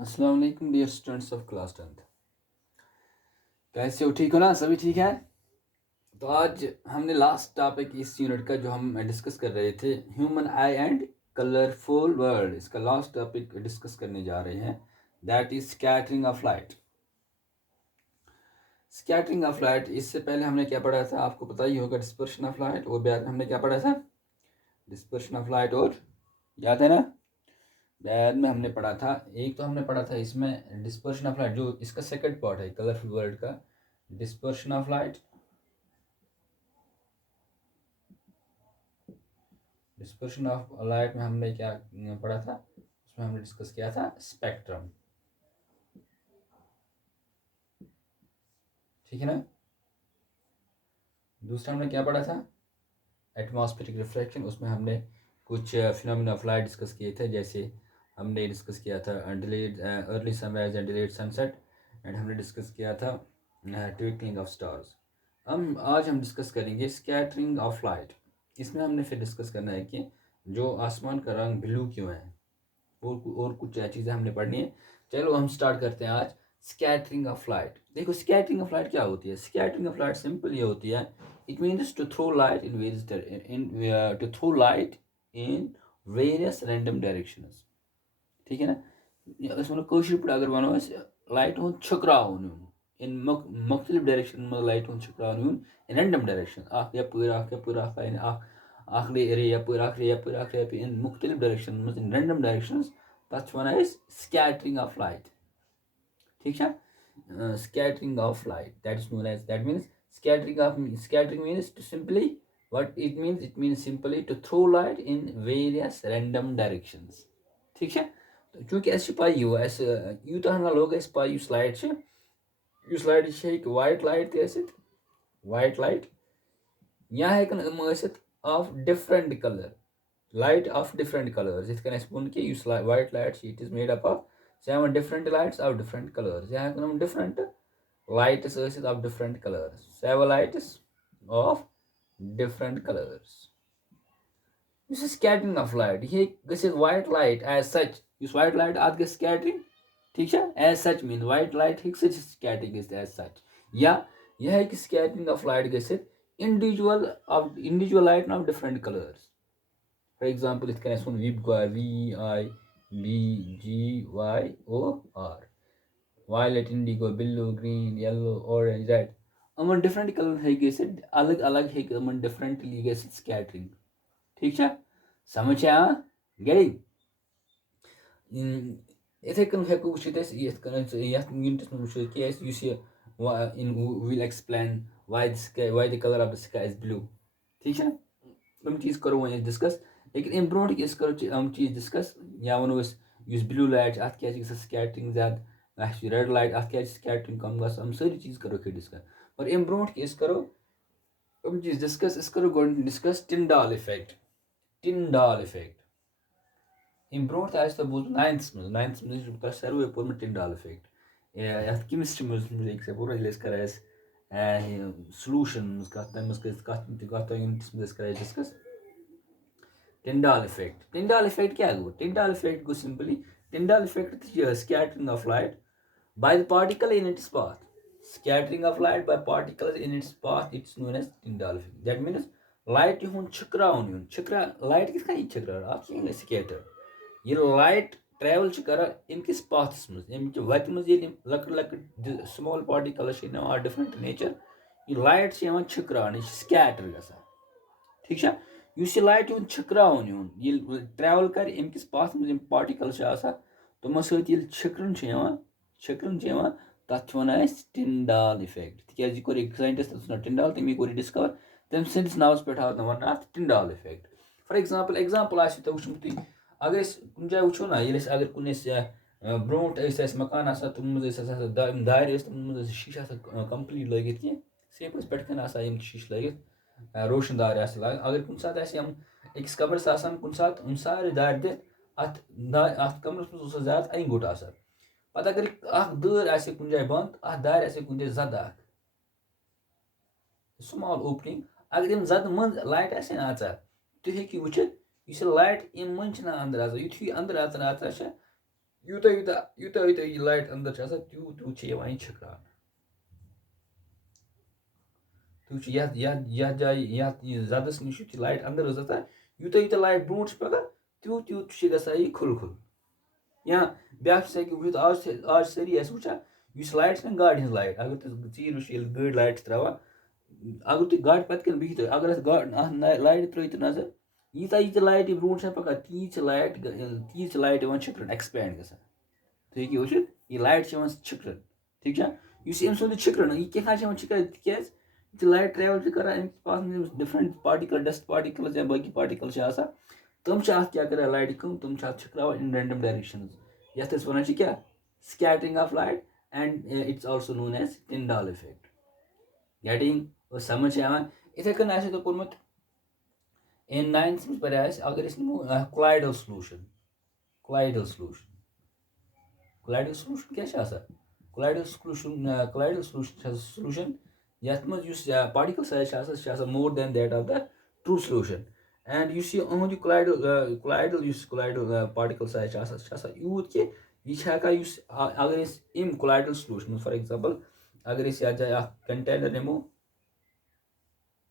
अस्सलाम वालेकुम dear students of class 10th। कैसे हो? ठीक हो ना? सभी ठीक है? तो आज हमने लास्ट टॉपिक इस यूनिट का जो हम डिस्कस कर रहे थे, human I and colourful world, इसका लास्ट टॉपिक डिस्कस करने जा रहे हैं। That is scattering of light. Scattering of light, इससे पहले हमने क्या पढ़ा था आपको पता ही होगा, डिस्पर्शन ऑफ लाइट। और बाद हमने क्या पढ़ा था? डिस्पर्शन ऑफ लाइट, और याद है ना? बाद में हमने पढ़ा था, एक तो हमने पढ़ा था इसमें डिस्पर्शन ऑफ लाइट, जो इसका सेकंड पार्ट है कलरफुल वर्ल्ड का, dispersion of light. Dispersion of light में हमने क्या पढ़ा था? उसमें हमने डिस्कस किया था स्पेक्ट्रम। ठीक है ना? दूसरा हमने क्या पढ़ा था? Atmospheric reflection. उसमें हमने कुछ फिनोमेना ऑफ लाइट डिस्कस किए थे, जैसे हमने डिस्कस किया था delayed early sunrise and delayed sunset, and हमने डिस्कस किया था ट्विंकलिंग ऑफ स्टार्स। आज हम डिस्कस करेंगे स्कैटरिंग ऑफ लाइट। इसमें हमने फिर डिस्कस करना है कि जो आसमान का रंग ब्लू क्यों है, और कुछ चीज़ें हमने पढ़नी है। चलो हम स्टार्ट करते हैं आज स्कैटरिंग ऑफ लाइट। देखो स्कैटरिंग ऑफ लाइट क्या होती है? स्कैटरिंग ऑफ लाइट सिंपल ये होती है, it means to throw light in various to throw light in various random directions. ठीक है ना? मतलब कौशल पे अगर वनो लाइट हूँ छकरावन इन मुख्तलिफ डायरेक्शन में लाइट हूँ छकरावन इन रैंडम डायरेक्शन, इन मुख्तलिफ डायरेक्शन में इन रैंडम डायरेक्शंस, तथ वन स्कैटरिंग ऑफ लाइट। ठीक है? Scattering of light, that is known as, that means scattering means to simply, what it means, it means simply to throw light in various random directions. ठीक है? तो चूंकि ऐसी पाई हो ऐसे यूतः ना लोग ऐसे पाई उस लाइट है कि वाइट लाइट ऐसित वाइट लाइट या है कि of different colour, light of different colors. It can explain कि use white light sheet is made up of 7 different lights of different colors. यहाँ हम different lights of different colors, 7 lights of different colors. This is scattering of light. This is white light as such. This white light आद गए scattering. ठीक है? As such means white light हिक such scattering is as such. या यह है कि scattering of light गए individual light of different colors. For example, it can explain VIBGYOR. Violet, indigo, blue, green, yellow, orange, red. Aman different colour है गए अलग अलग है अमन डिफरेंटली गए स्कैटरिंग। ठीक है? समझ आ गई? इथे कन हेको वुचित यथ यूनिटस में वुचित कि यूस ये in will explain why the colour of the sky is blue. ठीक है? हम चीज करो वो डिस्कस, लेकिन अम ब्रो करो हम चीज डिस्कस, या वो ब्लू लाइट अत क्या स्कैटरिंग ज्यादा, रेड लाइट अत क्या स्कैटरिंग कम गम, हम सारी चीज करो डिस्कस। और अम ब्रो करो हम चीज डिस्कस, करो गो discuss Tyndall effect. Tyndall effect अम ब्रो तो बोल नाइन्थ में सर्वे पोर्म टिंडाल इफेक्ट केमिस्ट्री में पूरा कर सॉल्यूशन कत यूनिट्स में discuss Tyndall effect. Tyndall effect क्या गो? Tyndall effect go simply, Tyndall effect is scattering of light by the particle in its path. Scattering of light by particles in its path, it's known as Tyndall effect. That means light यहून छिकरावन यून छिकरा light किस कहीं छिकरा आप ये scatter ये light travel करा इनकिस paths मज अम वत मज ये लकड़ लकड़ small particles are different nature, ये लाइट छिकरान ये स्कैटर गसा। ठीक है? यह लाइट यून छिकरावन यून ये ट्रैवल कर अमकिस पाथ मज पार्टिकल्स तमो छिकरन तथ वन टिंडाल इफेक्ट। तिकाज यह कोर साइंटिस्ट टिंडाल तमी कोर डिस्कवर तम सदिस नावस पे वन अत टिंडाल इफेक्ट। फॉर एग्जाम्पल तुम वुचमुत अगर कुन जाए वो ना ये अगर कुन ब्रोट मकान तम दार तम शीश कंप्लीट लगित कह सिर्फ पे शीश लगित रोशनदार अगर कुछ सात अकिस कमरस कुछ सात सारे दार दित अत कमरस मज ज्यादा अंगुट पता अगर दर कुन जाए बंद अत दार कुन जाए जद स्मॉल ओपनिंग अगर यम जद मंज लाइट आचा तुम हेकि वुचित लाइट अम मंज अंदर अचान युथ अंदर अचान यूता यूता यूता यूता ये लाइट अंदर छ आसान त्यू त्यू छ यवान छिकरान त्यू छ यह जाय यह जदस निश लाइट अंदर रोज यूता यूता लाइट ब्रोट पका त्यू त्यू छ गसा ये खुल खुल या ब्या वो आज आज सारी वुचान लाइट गाड़ हज लाइट अगर तुम चीज वो गाड़ लाइट त्रावान अगर तुम गाड़ पत कन बिहित अगर लाइट त्रो नजर यीता यीता लाइट ब्रोट पका तीच लाइट छिकरन एक्सपैंड गसान तुम हेकियो वुचित ये लाइट छिकरन ठीक है अम सुंद छिकरन यह क्या छिकरन तिकाज लाइट ट्रेवल कर डिफरेंट पार्टिकल डस्ट पार्टिकल्स या बाकी पार्टिकल तम क्या कर लाइट कम तम छिकरावान इन रैंडम डायरेक्शंस यथ वन क्या scattering of light and it's also known as Tyndall effect getting समझ इथे कन तो पोर्मुत इन 9th में पढ़ा अगर कोलाइडल सॉल्यूशन कोलाइडल सॉल्यूशन क्या कोलाइडल सॉल्यूशन यथ मज particle size more than that of the true solution and यह कोलाइडल पार्टिकल साइज यूत कि यह अगर इम कोलाइडल सॉल्यूशन फॉर एग्जांपल अगर यह जाए कंटेनर निमो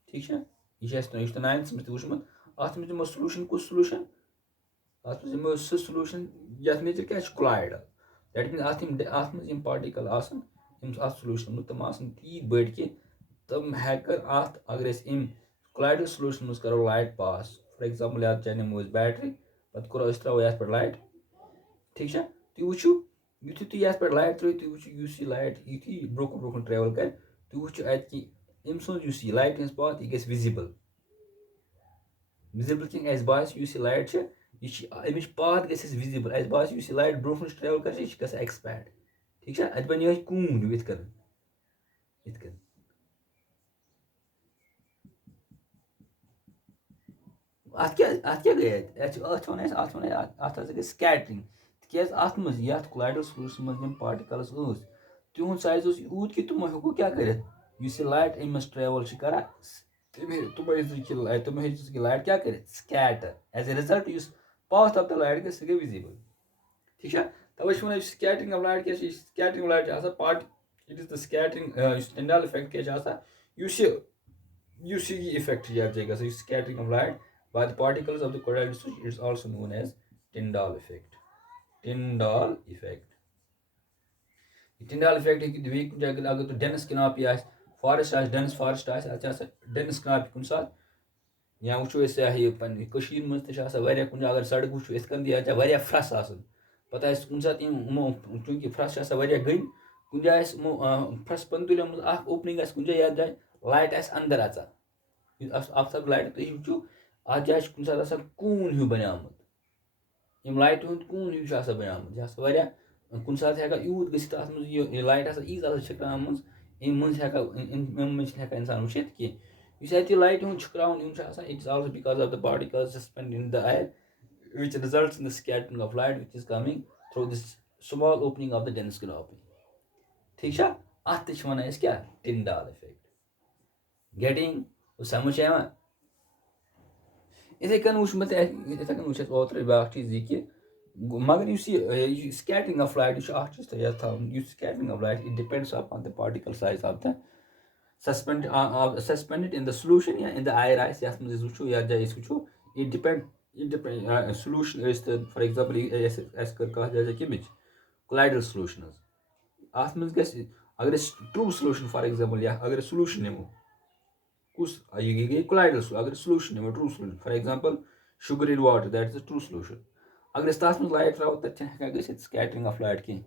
ठीक है यह 9th में वुचमुत अत में दिमो सॉल्यूशन कुछ सॉल्यूशन अत में दिमो सो सॉल्यूशन यथ में क्या कोलाइडल दैट मीन अत में पार्टिकल आसन अत सॉल्यूशन तम आसन तीत बड़ कि तम हेकन अत अगर इम कोलाइडल सॉल्यूशन मज करो लाइट पास फॉर एग्जांपल ये चाहे निमो बैटरी पत करो त्रो ये लाइट ठीक है तुम वो युथि तुम ये लाइट त्रो तुम वो लाइट युथि ब्रोकन ब्रोकन ट्रेवल कर तुम वो कि अम सुंद यह लाइट हज पाथ यह गई विजिबल कि अस बास यह लाइट अमिच पाथ गई विजिबल अस बास यह लाइट ब्रोह ट्रेवल कर एक्सपैंड ठीक है अत बन यह कून इत अत क्या गई अत गई स्कैटरिंग तिकाज अत मज ये कोलाइडल सॉल्यूशन मज पार्टिकल्स तिहुंद साइज यूत कि तुम हेको क्या कर लाइट अमस ट्रेवल कर तुम हेकि लाइट क्या कर scatter as a result path of the light गई विजिबल ठीक है तवे वन स्कैटरिंग ऑफ लाइट क्या scattering light part it is the scattering Tyndall effect क्या इफेक्ट ये scattering of light by the particles of the colloidal solution is also known as Tyndall effect. Tyndall effect. Tyndall effect है कि अगर तो dense canopy forest dense forest dense canopy कुछ साथ या वो ये पीर मज कुछ अगर सड़क वो इतन फ्रस पता कुछ सात चूंकि फ्रस गन कुछ जाए फ्रस पन तुलम ओपनिंग कुछ जाए जाए लाइट अंदर सब लाइट तुम वो अत जाए कुछ सात कून हूँ बनामुत लाइट हूँ कून हूँ बनामुत यह कुछ सात यूत गत ये लाइट ईज छिकरान मज इंसान वुचित कि लाइट हूँ छिकरान it is also because of the particles suspended in the air which results in the scattering of light which is coming through this small opening of the dense canopy ठीक है अत one क्या Tyndall effect getting समझ इथे कन वो ओतर ब्या चीज यह कि मगर स्कैटरिंग ऑफ लाइट चीज scattering of light it depends upon the particle size of the suspended in the solution या in the air यथ मज वो या जाए वो it depend solution for example कर कह कमिच कोलाइडल सॉल्यूशन अत मज अगर ट्रू सॉल्यूशन फॉर एग्जांपल या अगर सॉल्यूशन निमो कुछ ये गई कोलाइडल अगर सॉल्यूशन निमो true solution for example sugar in water that is the true solution अगर तथ मज लाइट त्रो तक स्कैटरिंग ऑफ लाइट कहीं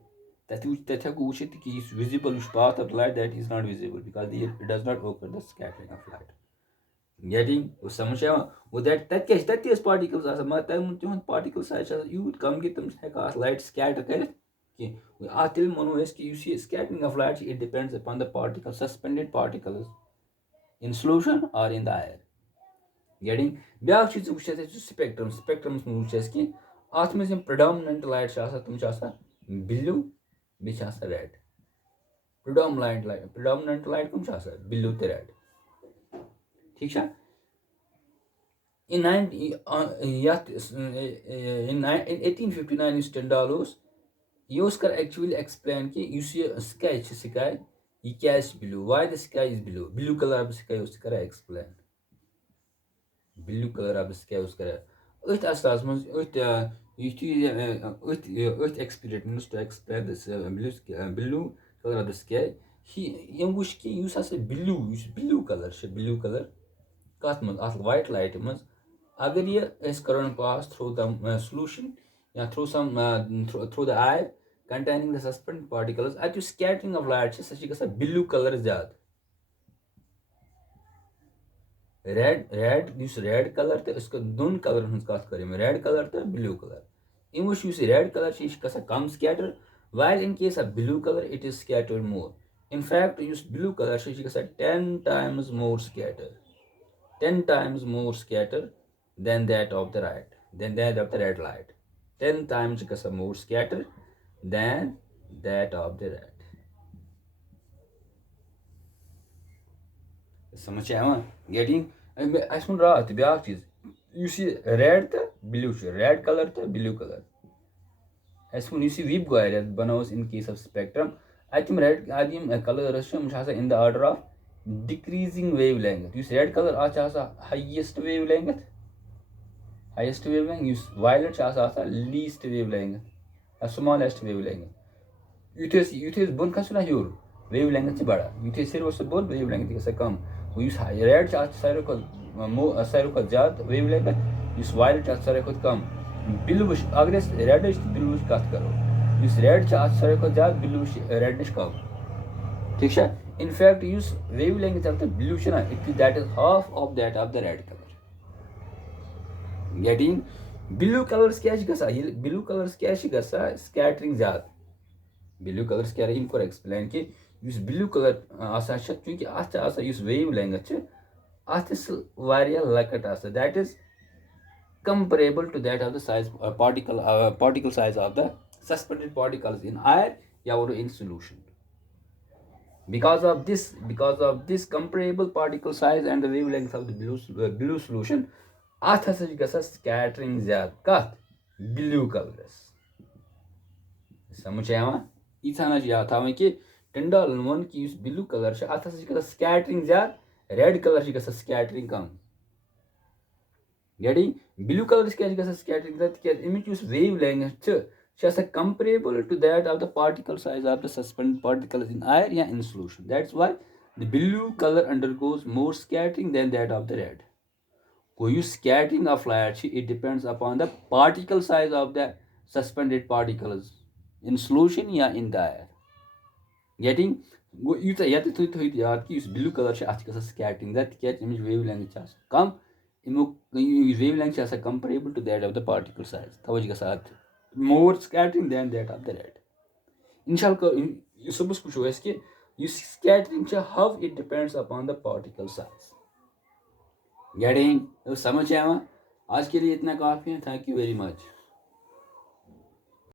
तथ हेको वो कि visible path of light that is not visible because it does not occur the scattering of light getting समझ वो दैट तत पार्टिकल्स मगर तिहद पार्टिकल साइज यूत कम कि तुम लाइट स्कैटर कर तेल वनो कि scattering of light it depends upon the particle suspended particles in solution or in the air getting ब्या चीज वो स्पेक्ट्रम में वो कि अत मज प्रिडोमिनेंट लाइट तुम ब्लू बे रेड प्रिडोमिनेंट लाइट कम ब्लू तो रेड ठीक है in 1859 Tyndall ये कर actually explain कि यस ये sky sky ये क्या blue, why the sky is blue color of sky कर explain blue color of sky कर अथ असलास मज अथ experiments to explain this blue color of the sky यम वुच कि युस हसा blue color blue color कत मज white light मज अगर ये करो pass through the solution या through some through the air containing the suspended particles at you scattering of light सह blue color ज्यादा रेड कलर तो इसका दोन कलर हज कत कर रेड कलर तो ब्लू कलर यम वो रेड कलर यह कम scatter while in case of blue color it is scattered more. In fact blue color यह 10 times more scattered 10 times more scattered than that of the red light 10 times more scattered than that of the red. समझ getting अस वो रात ब्या चीज red तो blue red colour तो blue colour अस वो वीप गोयर बनोस इन केस ऑफ स्पेक्ट्रम अतम रेड अम colours in the order of decreasing wavelength red colour highest wavelength violet least wavelength smallest wavelength युथ बोन खसो ना हूर वेव लेंथ बढ़ा युथ सिर बोन वेव लेंथ कम रेड सारे खुद ज्यादा वेव लेंथ वायलेट सारे खुद कम ब्लू अगर रेड ब्लू कत करो रेड सारे खुद ज्यादा ब्लू रेड नश कम ठीक है in fact wavelength blue that is half of that of the red colour getting blue colours क्या ब्लू कलर्स क्या स्कैटरिंग ज्यादा ब्लू कलर्स क्या इन कोर एक्सप्लेन कि ब्लू कलर चूंकि अत वेव लेंथ अत लकट that is comparable to that of the size particle size of the suspended particles in air या in solution. Because of this comparable particle size and the wavelength of the blue solution अत scattering ज्यादा कत blue colors समझ यीथान याद थी कि टिंडालन वो कि ब्लू कलर अत स्कैटरिंग ज्यादा रेड कलर स्कैटरिंग कम गेटिंग ब्लू कलर क्या स्कैटरिंग अमिच wavelength comparable to that of the particle size of the suspended particles in air या in solution. That's why the blue color undergoes more scattering than that of the red. कोई scattering of light it depends upon the particle size of the suspended particles in solution या in the air. Getting यूत थो याद कि blue colour अत scattering तमिच wavelength कम wavelength comparable to that of the particle size तवज more scattering than that of the red. Inshallah subus kucho है कि scattering how it depends upon the particle size. Getting समझ आया आज के लिए इतना काफी है. Thank you very much.